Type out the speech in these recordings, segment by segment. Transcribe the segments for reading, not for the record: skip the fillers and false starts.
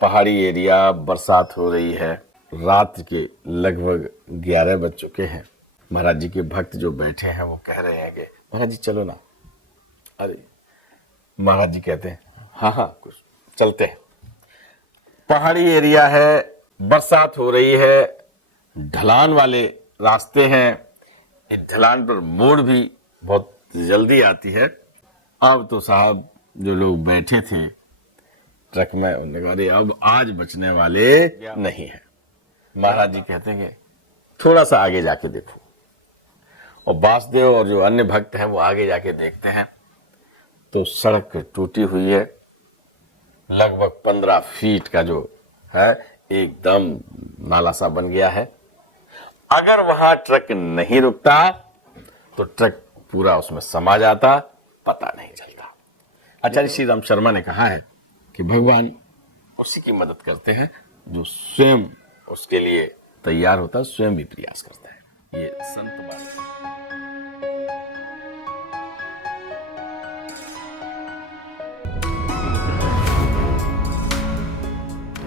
पहाड़ी एरिया, बरसात हो रही है, रात के लगभग 11 बज चुके हैं। महाराज जी के भक्त जो बैठे हैं वो कह रहे हैं कि महाराज जी चलो ना। अरे महाराज जी कहते हैं हाँ हाँ कुछ चलते हैं। पहाड़ी एरिया है, बरसात हो रही है, ढलान वाले रास्ते हैं, इस ढलान पर मोड़ भी बहुत जल्दी आती है। अब तो साहब जो लोग बैठे थे ट्रक में उन्होंने कहा अरे अब आज बचने वाले नहीं है। महाराज जी कहते हैं कि थोड़ा सा आगे जाके देखो, और वासुदेव और जो अन्य भक्त हैं वो आगे जाके देखते हैं तो सड़क टूटी हुई है, लगभग 15 फीट का जो है एकदम नाला सा बन गया है। अगर वहां ट्रक नहीं रुकता तो ट्रक पूरा उसमें समा जाता, पता नहीं चलता। आचार्य श्री राम शर्मा ने कहा है कि भगवान उसी की मदद करते हैं जो स्वयं उसके लिए तैयार होता है, स्वयं भी प्रयास करता है। ये संत बात है।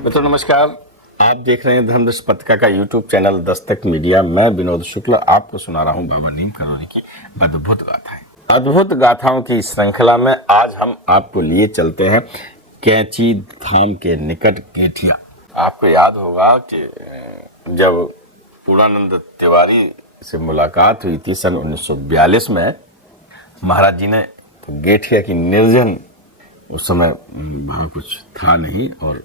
मित्रों नमस्कार, आप देख रहे हैं धर्मदर्श पत्रिका का यूट्यूब चैनल दस्तक मीडिया। मैं विनोद शुक्ल आपको सुना रहा हूं बाबा नीम करौली की अद्भुत गाथाएं। अद्भुत गाथाओं की श्रृंखला में आज हम आपको लिए चलते हैं कैंची धाम के निकट गेठिया। आपको याद होगा कि जब पूर्णानंद तिवारी से मुलाकात हुई थी सन 1942 में, महाराज जी ने तो गेठिया की निर्जन, उस समय वहां कुछ था नहीं, और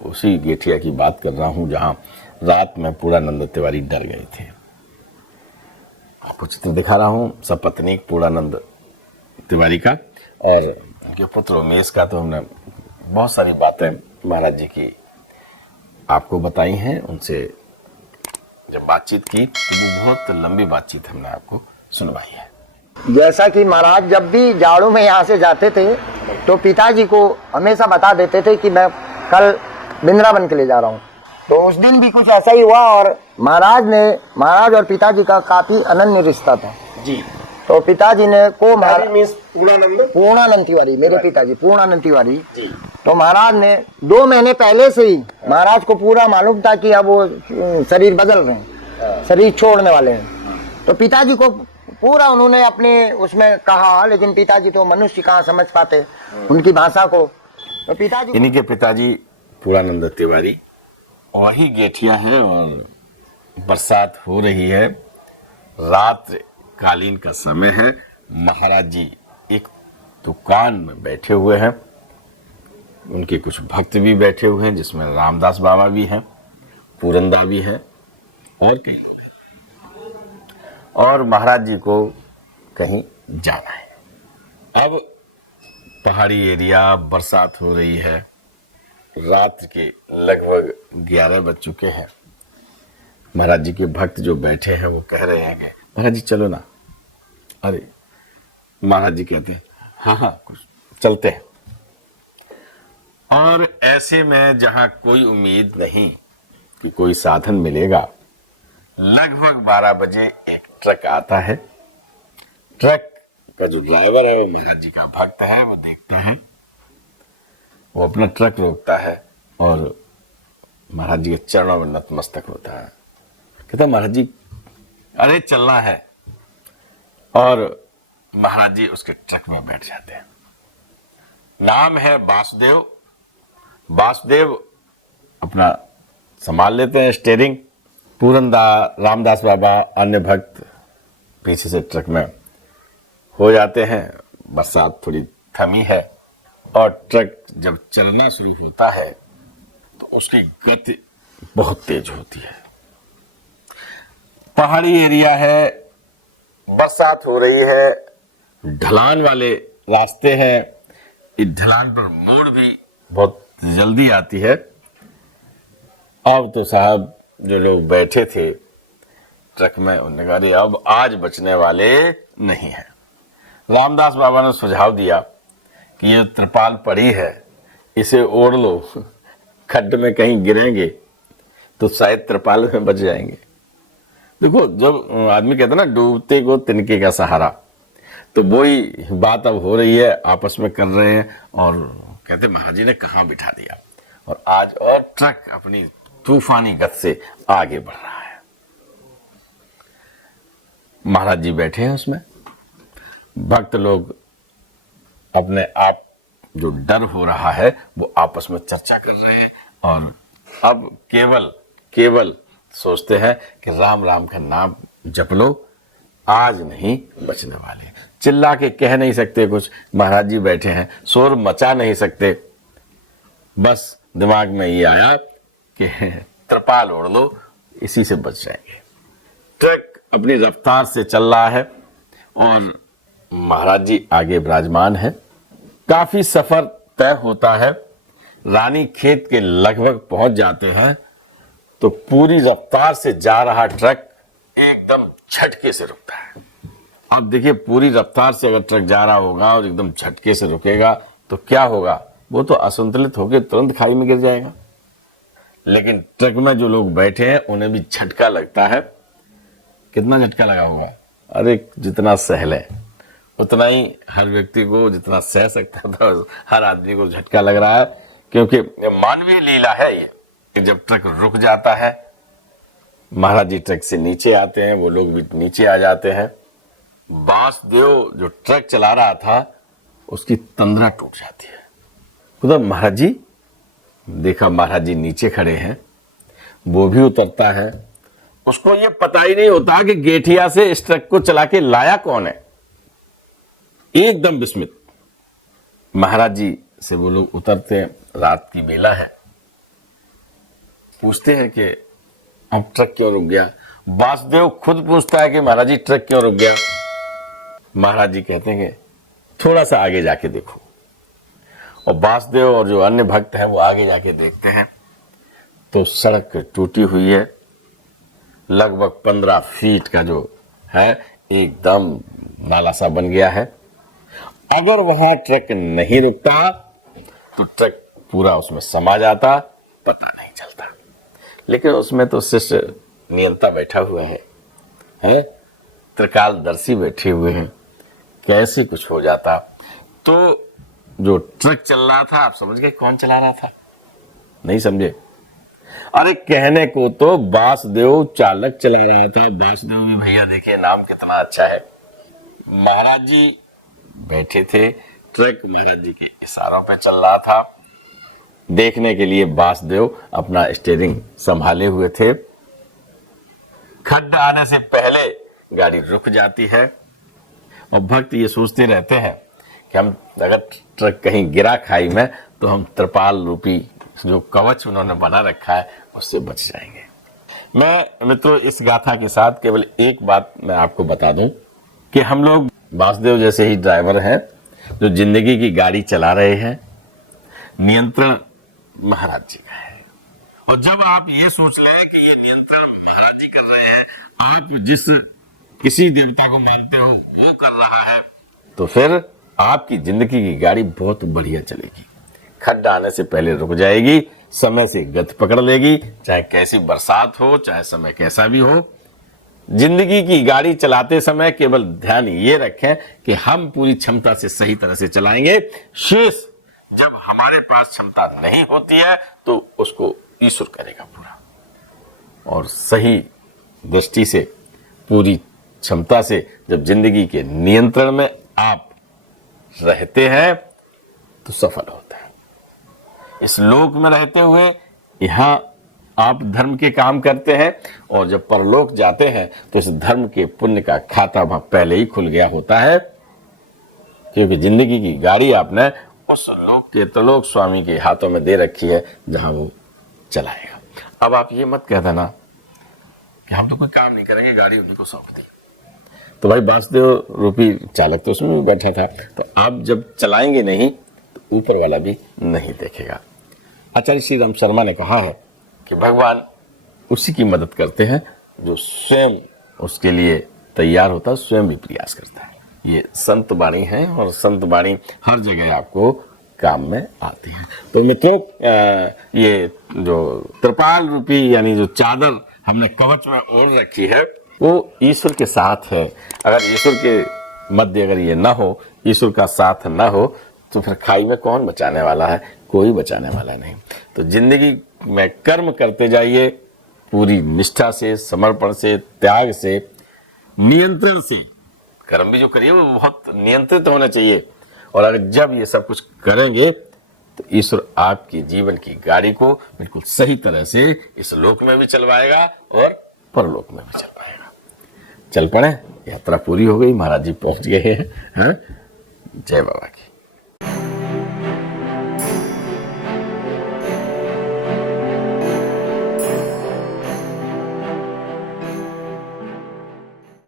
उसी गेठिया की बात कर रहा हूं जहां रात में पूर्णानंद तिवारी डर गए थे। कुछ चित्र दिखा रहा हूं सपत्नीक पूर्णानंद तिवारी का और उनके पुत्र उमेश का। तो हमने बहुत सारी बातें महाराज जी की आपको बताई हैं। उनसे जब बातचीत की तो वो बहुत लंबी बातचीत हमने आपको सुनवाई है। जैसा कि महाराज जब भी जाड़ों में यहाँ से जाते थे तो पिताजी को हमेशा बता देते थे कि मैं कल वृंदावन के लिए जा रहा हूँ। तो उस दिन भी कुछ ऐसा ही हुआ और महाराज और पिताजी का काफी अनन्य रिश्ता था जी। तो पिताजी ने को पूर्णानंद तिवारी, मेरे पिताजी पूर्णानंद तिवारी, तो महाराज ने 2 महीने पहले से ही महाराज को पूरा मालूम था कि अब वो शरीर बदल रहे हैं, शरीर छोड़ने वाले हैं। तो पिताजी को पूरा उन्होंने अपने उसमें कहा, लेकिन पिताजी तो मनुष्य कहाँ समझ पाते उनकी भाषा को। तो पिताजी, इन्हीं के पिताजी पूर्णानंद तिवारी, वही गेठिया है और बरसात हो रही है, रात कालीन का समय है। महाराज जी एक दुकान में बैठे हुए हैं, उनके कुछ भक्त भी बैठे हुए हैं जिसमें रामदास बाबा भी हैं, पूरंदा भी है और कई लोग हैं, और महाराज जी को कहीं जाना है। अब पहाड़ी एरिया, बरसात हो रही है, रात के लगभग 11 बज चुके हैं। महाराज जी के भक्त जो बैठे हैं वो कह रहे हैं कि महाराज जी चलो ना। अरे महाराज जी कहते हैं हाँ हाँ कुछ चलते हैं। और ऐसे में जहां कोई उम्मीद नहीं कि कोई साधन मिलेगा, लगभग 12 बजे एक ट्रक आता है। ट्रक का जो ड्राइवर है वो महाराज जी का भक्त है। वो देखता है, वो अपना ट्रक रोकता है और महाराज जी के चरणों में नतमस्तक होता है। कहता महाराज जी अरे चलना है, और महाराज जी उसके ट्रक में बैठ जाते हैं। नाम है वासुदेव। वासुदेव अपना संभाल लेते हैं स्टीयरिंग। पूरंदा, रामदास बाबा, अन्य भक्त पीछे से ट्रक में हो जाते हैं। बरसात थोड़ी थमी है और ट्रक जब चलना शुरू होता है तो उसकी गति बहुत तेज होती है। पहाड़ी एरिया है, बरसात हो रही है, ढलान वाले रास्ते हैं, इस ढलान पर मोड़ भी बहुत जल्दी आती है। अब तो साहब जो लोग बैठे थे ट्रक में उन्होंने कहा अरे अब आज बचने वाले नहीं हैं। रामदास बाबा ने सुझाव दिया कि ये त्रिपाल पड़ी है, इसे ओढ़ लो, खड्ड में कहीं गिरेंगे तो शायद त्रिपाल में बच जाएंगे। देखो जब आदमी कहता ना डूबते को तिनके का सहारा, तो वही बात अब हो रही है, आपस में कर रहे हैं। और कहते महाराज जी ने कहाँ बिठा दिया। और आज और ट्रक अपनी तूफानी गति से आगे बढ़ रहा है। महाराज जी बैठे हैं उसमें, भक्त लोग अपने आप जो डर हो रहा है वो आपस में चर्चा कर रहे हैं और अब केवल सोचते हैं कि राम राम का नाम जप लो, आज नहीं बचने वाले। चिल्ला के कह नहीं सकते कुछ, महाराज जी बैठे हैं, शोर मचा नहीं सकते। बस दिमाग में ये आया कि त्रिपाल ओढ़ लो, इसी से बच जाएंगे। ट्रक अपनी रफ्तार से चल रहा है और महाराज जी आगे विराजमान है। काफी सफर तय होता है, रानी खेत के लगभग पहुंच जाते हैं तो पूरी रफ्तार से जा रहा ट्रक एकदम झटके से रुकता है। अब देखिए, पूरी रफ्तार से अगर ट्रक जा रहा होगा और एकदम झटके से रुकेगा तो क्या होगा, वो तो असंतुलित होकर तुरंत खाई में गिर जाएगा। लेकिन ट्रक में जो लोग बैठे हैं उन्हें भी झटका लगता है। कितना झटका लगा होगा? अरे जितना सह ले उतना ही हर व्यक्ति को जितना सह सकता था हर आदमी को झटका लग रहा है, क्योंकि मानवीय लीला है ये। जब ट्रक रुक जाता है, महाराज जी ट्रक से नीचे आते हैं, वो लोग भी नीचे आ जाते हैं। बांसदेव जो ट्रक चला रहा था उसकी तंद्रा टूट जाती है। उधर महाराज जी, देखा महाराज जी नीचे खड़े हैं, वो भी उतरता है। उसको ये पता ही नहीं होता कि गेठिया से इस ट्रक को चला के लाया कौन है। एकदम विस्मित महाराज जी से वो लोग उतरते हैं, रात की बेला है, पूछते हैं कि अब ट्रक क्यों रुक गया। बांसदेव खुद पूछता है कि महाराज जी ट्रक क्यों रुक गया। महाराज जी कहते हैं कि थोड़ा सा आगे जाके देखो। और बांसदेव और जो अन्य भक्त हैं वो आगे जाके देखते हैं तो सड़क टूटी हुई है, लगभग 15 फीट का जो है एकदम नाला सा बन गया है। अगर वहां ट्रक नहीं रुकता तो ट्रक पूरा उसमें समा जाता, पता नहीं चलता। लेकिन उसमें तो शिष्य नियंता बैठा हुआ है, त्रिकालदर्शी बैठे हुए हैं, कैसे कुछ हो जाता। तो जो ट्रक चल रहा था, आप समझ गए कौन चला रहा था? नहीं समझे? अरे कहने को तो बांसदेव चालक चला रहा था। बांसदेव भी भैया देखिए नाम कितना अच्छा है। महाराज जी बैठे थे, ट्रक महाराज जी के इशारों पे चल रहा था। देखने के लिए बांसदेव अपना स्टीयरिंग संभाले हुए थे। खड्डा आने से पहले गाड़ी रुक जाती है और भक्त ये सोचते रहते हैं कि हम अगर ट्रक कहीं गिरा खाई में तो हम त्रिपाल रूपी जो कवच उन्होंने बना रखा है उससे बच जाएंगे। मैं मित्रों इस गाथा के साथ केवल एक बात मैं आपको बता दूं कि हम लोग बांसदेव जैसे ही ड्राइवर हैं जो जिंदगी की गाड़ी चला रहे हैं, नियंत्रण महाराज जी का है। और जब आप ये सोच लें कि ये नियंत्रण महाराज जी कर रहे हैं, आप जिस किसी देवता को मानते हो वो कर रहा है, तो फिर आपकी जिंदगी की गाड़ी बहुत बढ़िया चलेगी। खड्डा आने से पहले रुक जाएगी, समय से गति पकड़ लेगी, चाहे कैसी बरसात हो, चाहे समय कैसा भी हो। जिंदगी की गाड़ी चलाते समय केवल ध्यान ये रखें कि हम पूरी क्षमता से सही तरह से चलाएंगे। शेष जब हमारे पास क्षमता नहीं होती है तो उसको ईश्वर करेगा पूरा। और सही दृष्टि से पूरी क्षमता से जब जिंदगी के नियंत्रण में आप रहते हैं तो सफल होता है। इस लोक में रहते हुए यहां आप धर्म के काम करते हैं और जब परलोक जाते हैं तो इस धर्म के पुण्य का खाता वहां पहले ही खुल गया होता है, क्योंकि जिंदगी की गाड़ी आपने उस लोक के त्रिलोक स्वामी के हाथों में दे रखी है जहां वो चलाएगा। अब आप ये मत कह देना कि हम तो कोई काम नहीं करेंगे, गाड़ी उनको सौंप दी। तो भाई बांसदेव रूपी चालक तो उसमें भी बैठा था, तो आप जब चलाएंगे नहीं तो ऊपर वाला भी नहीं देखेगा। आचार्य श्री राम शर्मा ने कहा है कि भगवान उसी की मदद करते हैं जो स्वयं उसके लिए तैयार होता है, स्वयं भी प्रयास करता है। ये संत वाणी है और संत वाणी हर जगह आपको काम में आती है। तो मित्रों, ये जो त्रिपाल रूपी यानी जो चादर हमने कवच में ओढ़ रखी है वो ईश्वर के साथ है। अगर ईश्वर के मध्य अगर ये ना हो, ईश्वर का साथ ना हो, तो फिर खाई में कौन बचाने वाला है? कोई बचाने वाला नहीं। तो जिंदगी में कर्म करते जाइए, पूरी निष्ठा से, समर्पण से, त्याग से, नियंत्रण से। कर्म भी जो करिए वो बहुत नियंत्रित होना चाहिए। और अगर जब ये सब कुछ करेंगे तो ईश्वर आपकी जीवन की गाड़ी को बिल्कुल सही तरह से इस लोक में भी चलवाएगा और परलोक में भी चलवाएगा। चल पड़े, यात्रा पूरी हो गई, महाराज जी पहुंच गए हैं। जय बाबा की।